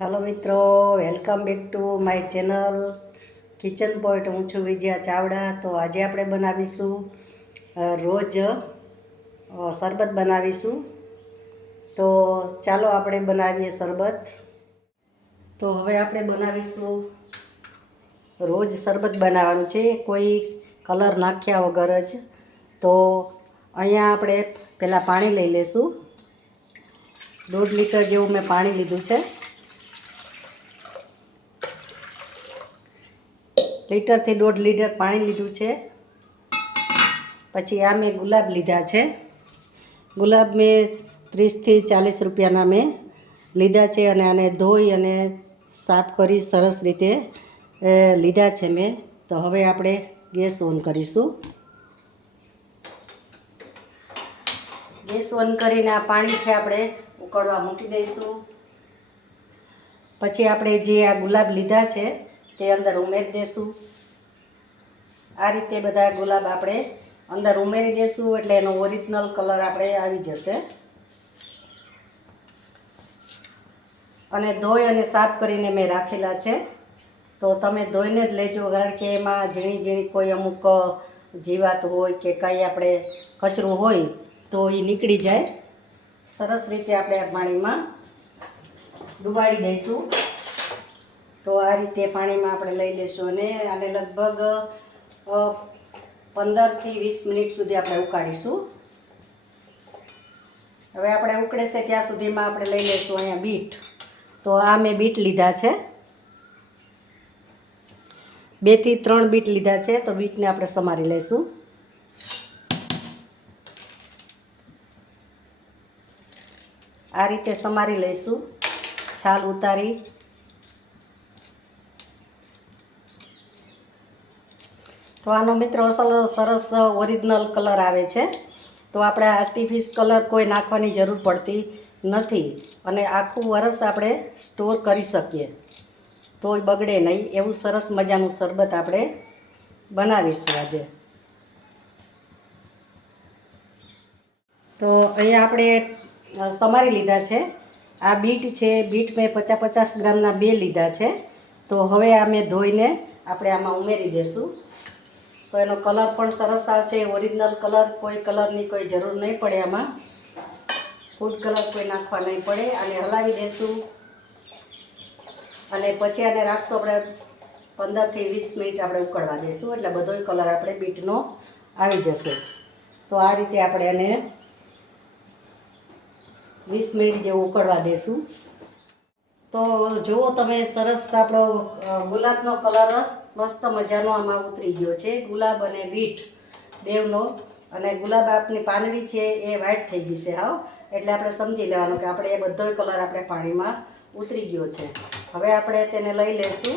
Hello मित्रों, welcome back to my channel kitchen point. हूँ छूं विजया चावड़ा। तो आज आप बनावीशू रोज शरबत बनावीशू। तो चालो આપણે બનાવીએ शरबत। तो હવે આપણે બનાવીશું રોજ શરબત બનાવવાનું છે, કોઈ કલર નાખ્યા વગર જ। તો અહીંયા આપણે પહેલાં પાણી લઈ લેશું। 1.5 લીટર જેવું મેં પાણી લીધું છે। લીટરથી 1.5 લીટર પાણી લીધું છે। પછી આ મેં ગુલાબ લીધા છે। ગુલાબ મેં 30થી 40 રૂપિયાના મેં લીધા છે અને આને ધોઈ અને સાફ કરી સરસ રીતે લીધા છે મેં। તો હવે આપણે ગેસ ઓન કરીશું। ગેસ ઓન કરીને આ પાણી છે આપણે ઉકળવા મૂકી દઈશું। પછી આપણે જે આ ગુલાબ લીધા છે તે અંદર ઉમેરી દેશું। આ રીતે બધા ગુલાબ આપણે અંદર ઉમેરી દેશું એટલે એનો ઓરિજિનલ કલર આપણે આવી જશે। અને ધોઈ અને સાફ કરીને મેં રાખેલા છે। તો તમે ધોઈને જ લેજો, કારણ કે એમાં ઝીણી ઝીણી કોઈ અમુક જીવાત હોય કે કંઈ આપણે કચરું હોય તો એ નીકળી જાય। સરસ રીતે આપણે આ પાણીમાં ડુબાડી દઈશું। તો આ રીતે પાણીમાં આપણે લઈ લઈશું અને આને લગભગ 15થી 20 મિનિટ સુધી આપણે ઉકાળીશું। હવે આપણે ઉકળે છે ત્યાં સુધીમાં આપણે લઈ લઈશું અહીંયા બીટ। તો આ મેં બીટ લીધા છે, 2 થી 3 બીટ લીધા છે। તો બીટને આપણે સમારી લઈશું। આ રીતે સમારી લઈશું, છાલ ઉતારી। તો આનો મિત્રો સરસ ઓરિજિનલ કલર આવે છે। તો આપણે આર્ટિફિશિયલ કલર કોઈ નાખવાની જરૂર પડતી નથી અને આખું વરસ આપણે સ્ટોર કરી શકીએ, તોય બગડે નહીં એવું સરસ મજાનું શરબત આપણે બનાવીશું આજે। તો અહીંયા આપણે સમારી લીધા છે। આ બીટ છે, બીટ મેં 50-50 ગ્રામના 2 લીધા છે। તો હવે આ મેં ધોઈને આપણે આમાં ઉમેરી દઈશું। તો એનો કલર પણ સરસ આવશે, ઓરિજિનલ કલર, કોઈ કલરની કોઈ જરૂર નહીં પડે આમાં, ફૂડ કલર કોઈ નાખવા નહીં પડે। આને હલાવી દઈશું અને પછી આને રાખશું આપણે 15થી 20 મિનિટ આપણે ઉકળવા દઈશું, એટલે બધો કલર આપણે બીટનો આવી જશે। તો આ રીતે આપણે એને 20 મિનિટ જેવું ઉકળવા દઈશું। તો જુઓ તમે, સરસ આપણો ગુલાબનો કલર મસ્ત મજાનો આમાં ઉતરી ગયો છે, ગુલાબ અને બીટ બેવનો। અને ગુલાબ આપની પાંદડી છે એ વ્હાઈટ થઈ ગઈ છે હાવ, એટલે આપણે સમજી લેવાનું કે આપણે એ બધો કલર આપણે પાણીમાં ઉતરી ગયો છે। હવે આપણે તેને લઈ લઈશું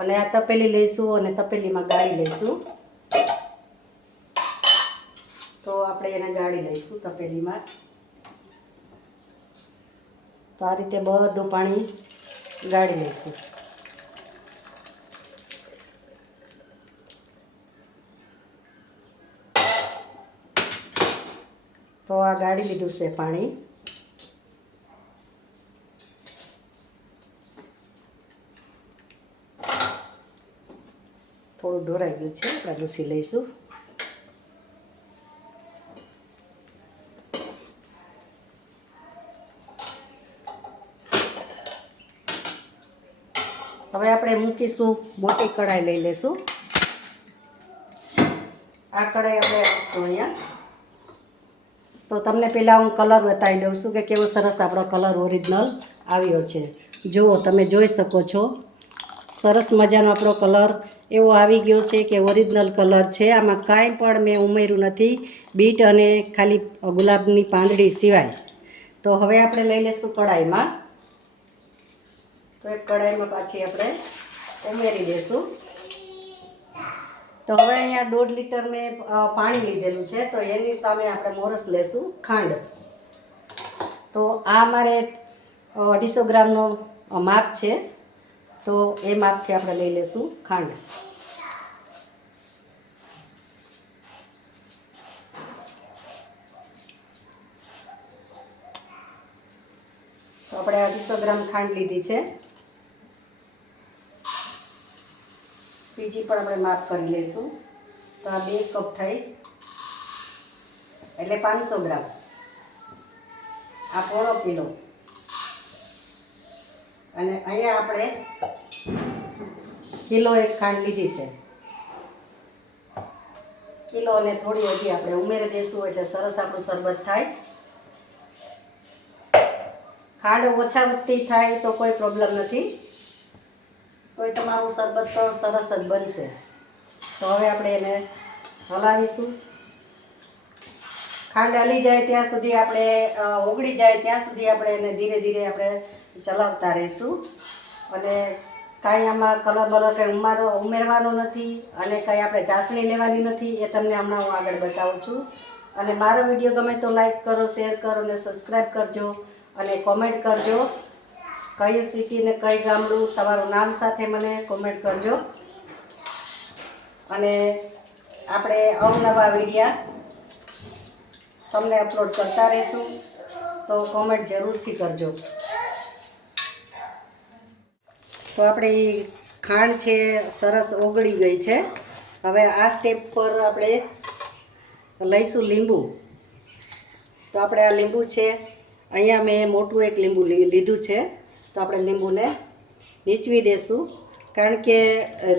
અને આ તપેલી લઈશું અને તપેલીમાં ગાળી લઈશું। તો આપણે એને ગાળી લઈશું તપેલીમાં। તો આ રીતે બધું પાણી ગાળી લઈશું। તો આ ગાળી લીધું છે પાણી। થોડું ઢોરાઈ ગયું છે, આપણે લૂછી લઈશું। હવે આપણે મૂકીશું, મોટી કઢાઈ લઈ લઈશું। આ કઢાઈ આપણે રાખીશું અહીંયા। તો તમને પહેલાં હું કલર બતાવી દઉં છું કે કેવો સરસ આપણો કલર ઓરિજિનલ આવ્યો છે। જુઓ, તમે જોઈ શકો છો, સરસ મજાનો આપણો કલર એવો આવી ગયો છે કે ઓરિજિનલ કલર છે। આમાં કાંઈ પણ મેં ઉમેર્યું નથી, બીટ અને ખાલી ગુલાબની પાંદડી સિવાય। તો હવે આપણે લઈ લઈશું કઢાઈમાં। તો એક કઢાઈમાં પાછી આપણે ઉમેરી દઈશું। તો હવે અહીંયા 1.5 લીટર મેં પાણી લીધેલું છે, તો એની સામે આપણે મોરસ લેશું ખાંડ। તો આ મારે 250 ગ્રામનો માપ છે, તો એ માપથી આપણે લઈ લઈશું ખાંડ। તો આપણે 250 ગ્રામ ખાંડ લીધી છે। બીજી પણ આપણે માપ કરી લઈશું. તો આ 2 કપ થઈ એટલે 500 ગ્રામ. આ પોણો કિલો. અને અહીંયા આપણે કિલો 1 ખાંડ લીધી છે. કિલો અને થોડી હજી આપણે ઉમેરી દઈશું એટલે સરસ આપણું શરબત થાય. ખાંડ ઓછા વધતી થાય તો કોઈ પ્રોબ્લેમ નથી, તોય તમારું શરબત તો સરસ જ બનશે. તો હવે આપણે એને હલાવીશું. ખાંડ હલી જાય ત્યાં સુધી આપણે ઓગળી જાય ત્યાં સુધી આપણે એને ધીરે ધીરે આપણે ચલાવતા રહીશું. અને કાંઈ આમાં કલર બલર કંઈ ઉમેરવાનો નથી અને કંઈ આપણે ચાસણી લેવાની નથી. એ તમને હમણાં હું આગળ બતાવું છું. અને મારો વિડીયો ગમે તો લાઈક કરો, શેર કરો અને સબસ્ક્રાઈબ કરજો. અને કોમેન્ટ કરજો કઈ સિટી ને કઈ ગામડું તમારું નામ સાથે મને કોમેન્ટ કરજો. અને આપણે અવનવા વિડીયા તમને અપલોડ કરતા રહીશું, તો કોમેન્ટ જરૂરથી કરજો. તો આપણી ખાંડ છે સરસ ઓગળી ગઈ છે. હવે આ સ્ટેપ પર આપણે લઈશું લીંબુ. તો આપણે આ લીંબુ છે, અહીંયા મેં મોટું એક લીંબુ લીધું છે. તો આપણે લીંબુને નીચવી દઈશું, કારણ કે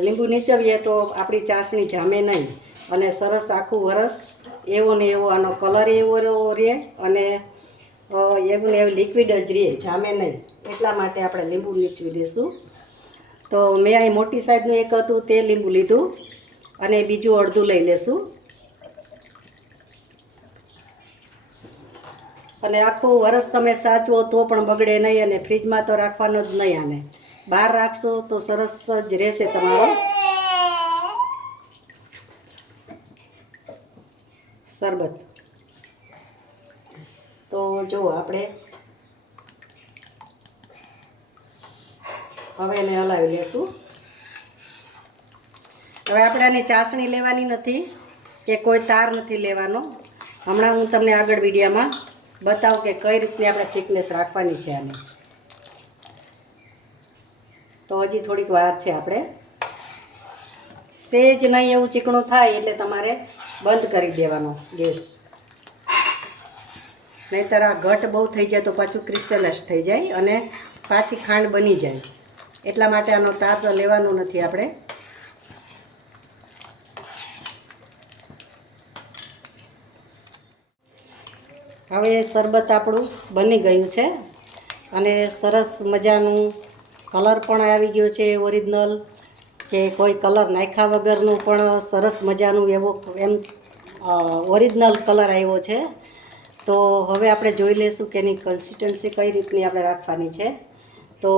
લીંબુ નીચવીએ તો આપણી ચાસણી જામે નહીં અને સરસ આખું વરસ એવો ને એવો આનો કલર એવો રહે અને એવું ને એવું લિક્વિડ જ રહે, જામે નહીં. એટલા માટે આપણે લીંબુ નીચવી દઈશું. તો મેં અહીં મોટી સાઈઝનું એક હતું તે લીંબુ લીધું અને બીજું અડધું લઈ લેશું. અને આખું વરસ તમે સાચવો તો પણ બગડે નહીં અને ફ્રીજમાં તો રાખવાનો જ નહીં. આને બહાર રાખશો તો સરસ જ રહેશે તમારો શરબત. તો જો આપણે હવે એને હલાવી લેશું. હવે આપણે આની ચાસણી લેવાની નથી કે કોઈ તાર નથી લેવાનો. હમણાં હું તમને આગળ વિડીયોમાં બતાવું કે કઈ રીતની આપણે થિકનેસ રાખવાની છે આને. તો હજી થોડીક વાર છે. આપણે સેજ નહીં એવું ચીકણું થાય એટલે તમારે બંધ કરી દેવાનો ગેસ, નહીંતર આ ઘટ બહુ થઈ જાય તો પાછું ક્રિસ્ટલાઇઝ થઈ જાય અને પાછી ખાંડ બની જાય. એટલા માટે આનો તાર તો લેવાનો નથી આપણે. હવે શરબત આપણું બની ગયું છે અને સરસ મજાનું કલર પણ આવી ગયો છે ઓરિજિનલ, કે કોઈ કલર નાખ્યા વગરનું પણ સરસ મજાનું એવો એમ ઓરિજિનલ કલર આવ્યો છે. તો હવે આપણે જોઈ લઈશું કે એની કન્સિસ્ટન્સી કઈ રીતની આપણે રાખવાની છે. તો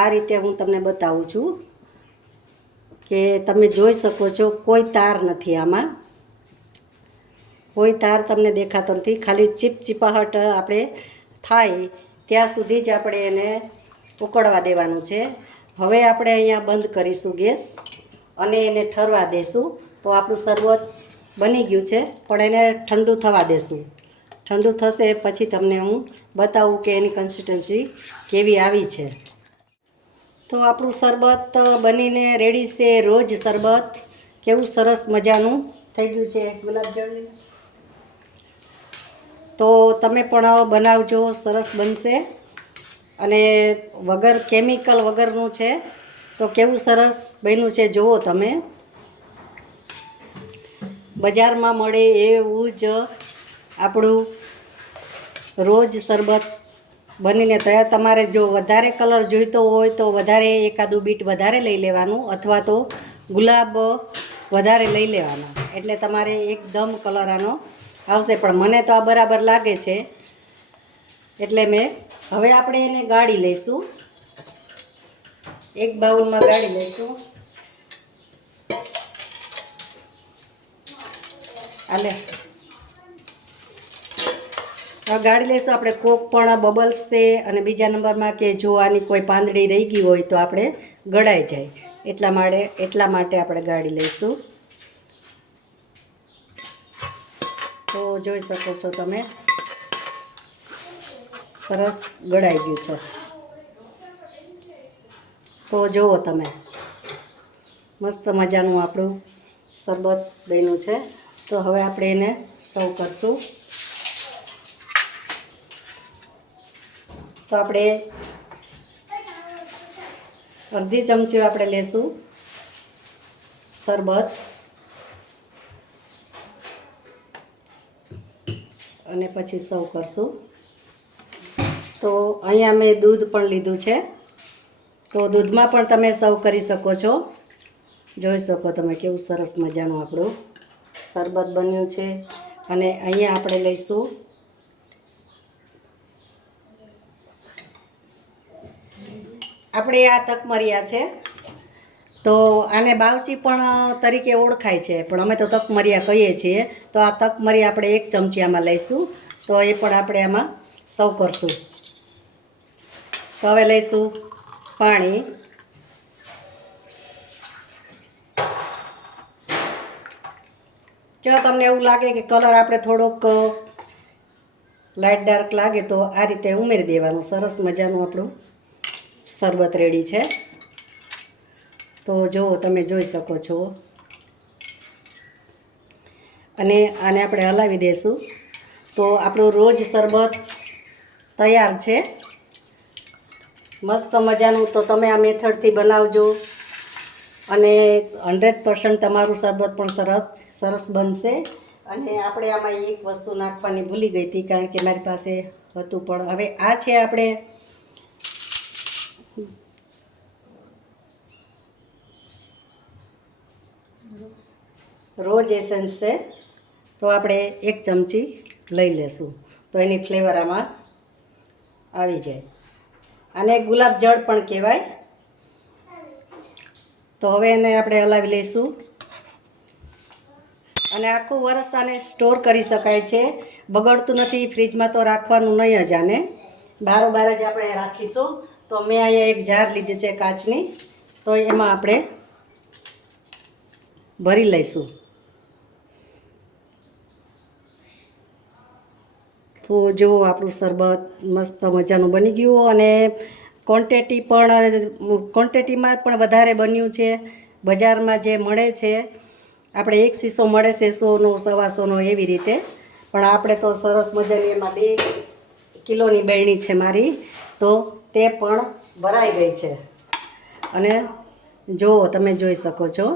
આ રીતે હું તમને બતાવું છું કે તમે જોઈ શકો છો કોઈ તાર નથી આમાં, કોઈ તાર તમને દેખાતો નથી. ખાલી ચીપચીપાહટ આપણે થાય ત્યાં સુધી જ આપણે એને ઉકળવા દેવાનું છે. હવે આપણે અહીંયા બંધ કરીશું ગેસ અને એને ઠરવા દઈશું. તો આપણું શરબત બની ગયું છે, પણ એને ઠંડુ થવા દેશું. ઠંડુ થશે પછી તમને હું બતાવું કે એની કન્સિસ્ટન્સી કેવી આવી છે. તો આપણું શરબત બનીને રેડી છે. રોજ શરબત કેવું સરસ મજાનું થઈ ગયું છે ગુલાબજાંબુ. તો તમે પણ બનાવજો, સરસ બનશે અને વગર કેમિકલ વગરનું છે. તો કેવું સરસ બન્યું છે જુઓ તમે. બજારમાં મળે એવું જ આપણું રોજ શરબત બનીને તૈયાર. તમારે જો વધારે કલર જોઈતો હોય તો વધારે એકાદું બીટ વધારે લઈ લેવાનું અથવા તો ગુલાબ વધારે લઈ લેવાના, એટલે તમારે એકદમ કલર આનો આવશે. પણ મને તો આ બરાબર લાગે છે એટલે મેં હવે આપણે એને ગાળી લઈશું. એક બાઉલમાં ગાળી લઈશું. આલે હવે ગાળી લઈશું આપણે. કોક પણ બબલ્સ છે અને બીજા નંબરમાં કે જો આની કોઈ પાંદડી રહી ગઈ હોય તો આપણે ગળાઈ જાય, એટલા માટે આપણે ગાળી લઈશું. તો જોઈ શકો છો તમે સરસ ગળાઈ ગયું છે. તો જુઓ તમે મસ્ત મજાનું આપણું શરબત બન્યું છે. તો હવે આપણે એને સર્વ કરશું. તો આપણે અડધી ચમચી આપણે લેશું શરબત અને પછી સર્વ કરશું. તો અહીંયા મેં દૂધ પણ લીધું છે, તો દૂધમાં પણ તમે સર્વ કરી શકો છો. જોઈ શકો તમે કેવું સરસ મજાનું આપણું શરબત બન્યું છે. અને અહીંયા આપણે લઈશું આપણે આ તકમરિયા છે, તો આને બાવચી પણ તરીકે ઓળખાય છે, પણ અમે તો તકમરિયા કહીએ છીએ. તો આ તકમરિયા આપણે 1 ચમચી આમાં લઈશું. તો એ પણ આપણે આમાં સર્વ કરશું. તો હવે લઈશું પાણી. જો તમને એવું લાગે કે કલર આપણે થોડોક લાઇટ ડાર્ક લાગે તો આ રીતે ઉમેરી દેવાનું. સરસ મજાનું આપણું શરબત રેડી છે. તો જુઓ, તમે જોઈ શકો છો. અને આને આપણે હલાવી દઈશું. તો આપણું રોજ શરબત તૈયાર છે, મસ્ત મજાનું. તો તમે આ મેથડથી બનાવજો અને 100% તમારું શરબત પણ સરસ બનશે. અને આપણે આમાં એક વસ્તુ નાખવાની ભૂલી ગઈ હતી, કારણ કે મારી પાસે હતું, પણ હવે આ છે આપણે રોજ એસેન્સ છે. તો આપણે 1 ચમચી લઈ લેશું, તો એની ફ્લેવર આમાં આવી જાય. આને ગુલાબ જળ પણ કહેવાય. તો હવે એને આપણે હલાવી લઈશું. અને આખું વરસ આને સ્ટોર કરી શકાય છે, બગડતું નથી. ફ્રીજમાં તો રાખવાનું નહીં જ, આને બારોબાર જ આપણે રાખીશું. તો મેં અહીંયા એક જાર લીધી છે કાચની, તો એમાં આપણે ભરી લઈશું. તો જુઓ, આપણું શરબત મસ્ત મજાનું બની ગયું. અને ક્વોન્ટિટીમાં પણ વધારે બન્યું છે. બજારમાં જે મળે છે, આપણે 1 શીશો મળે છે 100નો 125નો એવી રીતે, પણ આપણે તો સરસ મજાની એમાં 2 કિલોની બરણી છે મારી, તો તે પણ ભરાઈ ગઈ છે. અને જુઓ, તમે જોઈ શકો છો.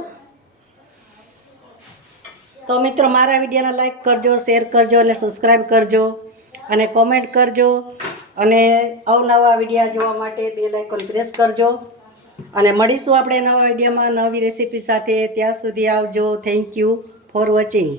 તો મિત્રો, મારા વિડીયોને લાઈક કરજો, શેર કરજો અને સબસ્ક્રાઈબ કરજો અને કોમેન્ટ કરજો. અને અવનવા વિડીયા જોવા માટે બેલ આઇકોન પ્રેસ કરજો. અને મળીશું આપણે નવા વિડીયોમાં નવી રેસીપી સાથે. ત્યાં સુધી આવજો. Thank you for watching.